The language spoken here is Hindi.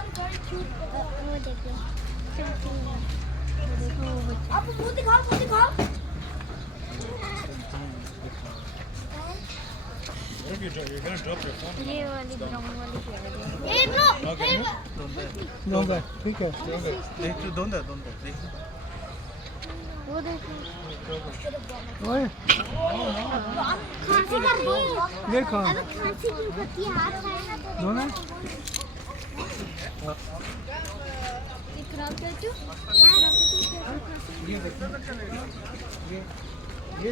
वो देखो आप मुंह दिखाओ, मुंह दिखाओ। You're gonna drop your phone. ये वाली ब्राउन वाली फ्लेवर है। ए नो, Okay. दोनों ठीक है। देख दोनों देख। वो देखो ओए खांसी कर रही है। देखो अबे खांसी क्यों करती है? हाथ खाए ना तो। दोनों ये खराब कर दो। ये देखो ये